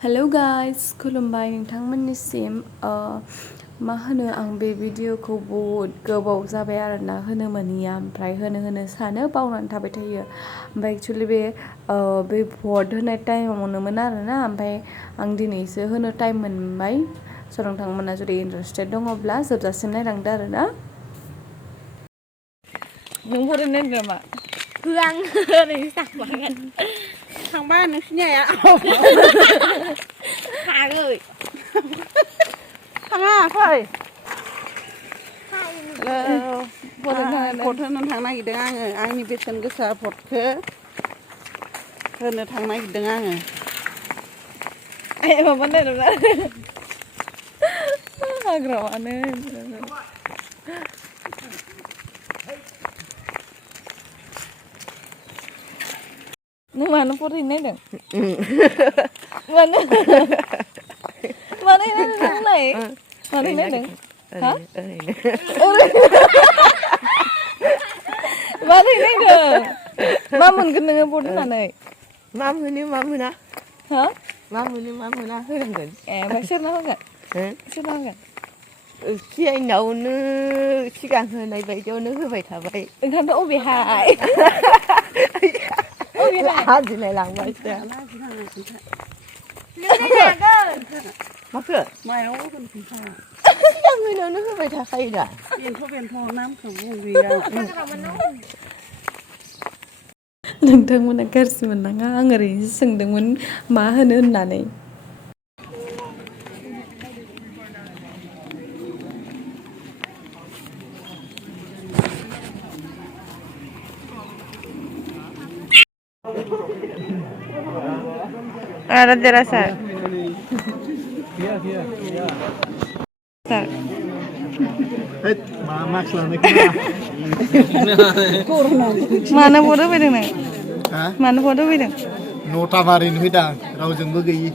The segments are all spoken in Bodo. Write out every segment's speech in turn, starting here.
हेलो गाइस खुलुमबाय नोंथांमोननिसिम मा होनो आं बे भिडिअखौ बहुद गोबाव जाबाय आरोना होनो मोनिया ओमफ्राय होनो सानो बावनानै थाबाय थायो ओमफ्राय एक्चुअलि बे भट होनाय टाइमावनोमोन आरोना ओमफ्राय आं दिनैसो होनो टाइम मोनबाय स' नोंथांमोना जुदि इन्टारेस्टेड दङब्ला जोबजासिम नायलांदो आरोना नों फरायनो नांगौ नामा आं ओरैनो जाखुमागोन थांबा नोंसिनि आइया थाङै थाङा फै भट होनो थांनो नागिरदों आङो आंनि बेसेन गोसा भटखौ होनो थांनो नागिरदों आङो आइ माबा नायदोंना हाग्रामानो नों मानो फरायनो नायदों मानो नायनाय मानो नायदों हा मानो नायदों मा मोनगोन नोङो भट होनानै मा मोनो मा मोना हा मा मोनो मा मोना होनांगोन ओमफ्राय सोरनो होगोन सोरनो होगोन सिगाङावनो सिगां होनाय बायदियावनो होबाय थाबाय ओंखायनोथ' अबेहाय हाजिनाय लांबायसो माखो मायाव होगोन खोन्था सिगां होनायावनो होबाय थाखायो दा बेन्थ' नामखौ बुंगैया नोंथांमोना गाज्रि मोननाङा आं ओरैनोसो सोंदोंमोन मा होनो होननानै Ada terasa. Mana bodoh fैदों नों? Mana bodoh फैदों? नटा मारिनो फैदों रावजोंबो गैयि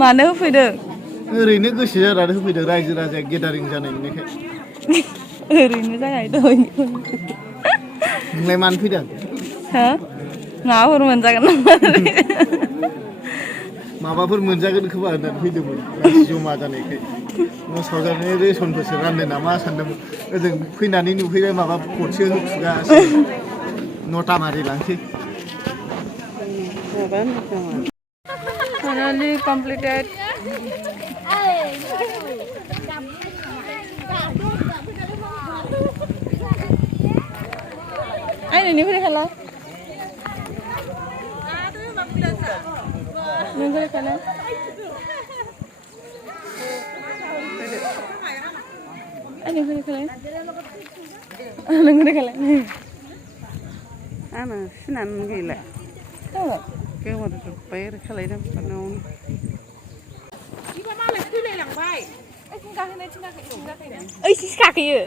मानो होफैदों? ओरैनो गोसो जानानै होफैदों रायजो राजाया गेदारिं जानाय मोननायखाय ओरैनो जागायदों नोंलाय मानो फैदों? हा माबाफोर मोनजागोन नामा माबाफोर मोनजागोन खोमा होननानै फैदोंमोन मानसि जमा जानायखाय न' सावजानाय रेसनफोरसो राननो नामा सानदोंमोन ओजों फैनानै नुफैबाय माबा भटसो होफुगासिनो नटा मारिलांसै Finally completed. Ay, ini boleh kalah. Ini boleh kalah. Ini boleh kalah. Ini boleh kalah. आंना सिनानो गैला Tahu? गोमोरजोब्बाय आरो खालायदों फानावनो बिबा मालाय फैलायलांबाय ओइ सिखाखैयो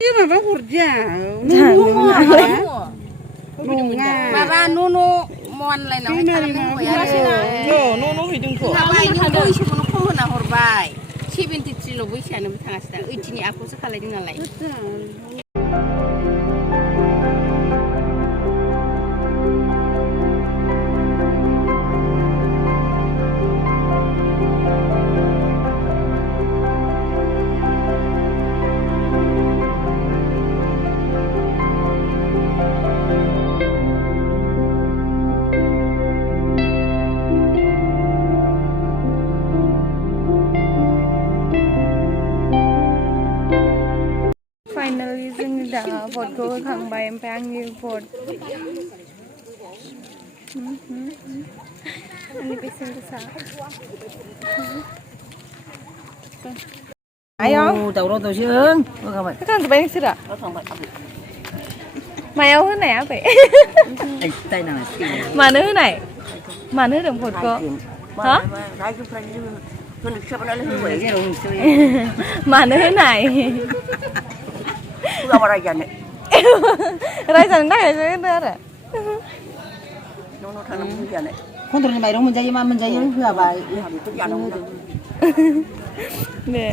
माबा हरजा माबा न' मनलाइनाव न' हैदोंथ' बैसोखौनो खम होना हरबाय 73 बैसोआनो थाङासै दा 80नि आखौसो खालायदों नालाय Finally जोंनि दा भटखौ होखांबाय ओमफ्राय आंनि भट आंनि बेसेन गोसा आयौ दावराव दावसि होखाबाय थांजोब्बाय नोंसोरा मायाव होनाय आबै मानो होनाय मानो होदों भटखौ हा मानो होनाय रायजानो थाखायसो होदो आरो खन्द्रनि माइरं मोनजायो मा मोनजायो होआबा दे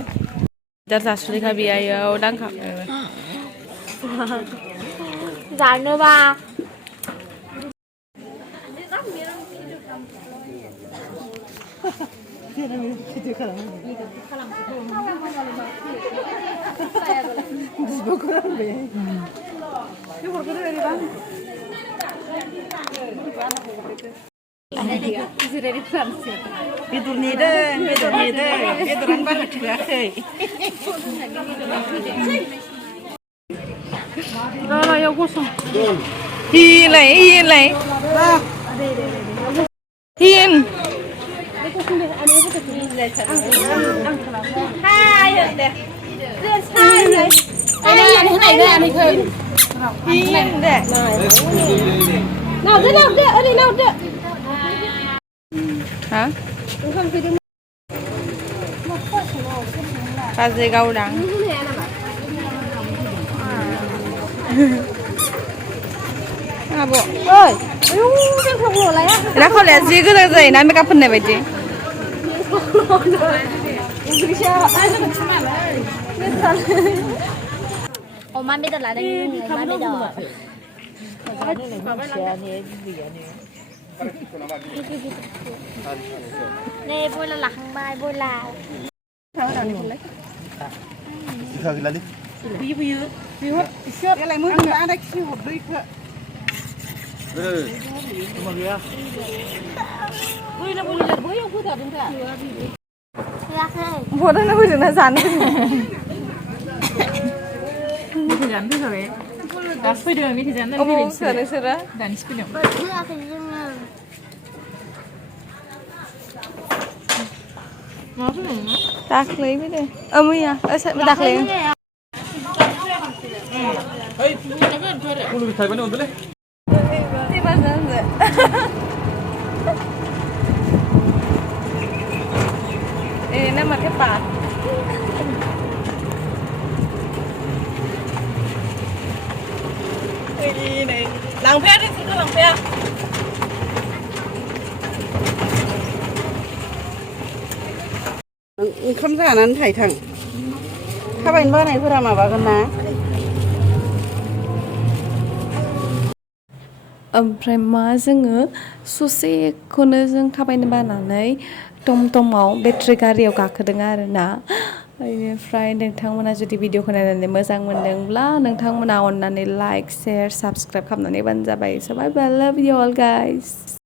दा जासुलिखा बेयाव दांखा जानोबा बेदर बेदरानो बारा थोआखै लालायाव गसं हिलाय हिलाय हिन Kazi gaudang. Abo. Oi. Dah kau lihat sih kita saya nak make up ni baca. Oma bây giờ lại đây Oma bây giờ nè bôi là hằng mai bôi là cái này mới đã đây siêu hộp đi cơ bôi là bôi không có thật đúng không Bố nó bây giờ nó dán Miथिjan tuh sore. Gas video miथिjan tuh Omong sera-sera. dan video. Mau tuh nggak? Tak lấy mới đây. Mới à? Sẽ tak lấy. Kulo bithay ba ni ondole? Di ba zanze? Nama cái part. này làng phét đi cứ làng phét ओंखाम जानानै थायथां थाबायनो बानायफोरा माबागोन ना ओमफ्राय मा जोङो ससेखौनो जों थाबायनो बानानै टमटमाव बेटारि गारियाव गाखोदों आरोना बेनिफ्राय नोंथांमोना जुदि भिडिअखौ नायनानै मोजां मोनदोंब्ला नोंथांमोना अननानै लाइक शेयार साबस्क्राइब खालामनानै होबानो जाबाय स बाय बाय लाभ इउ अल गाइस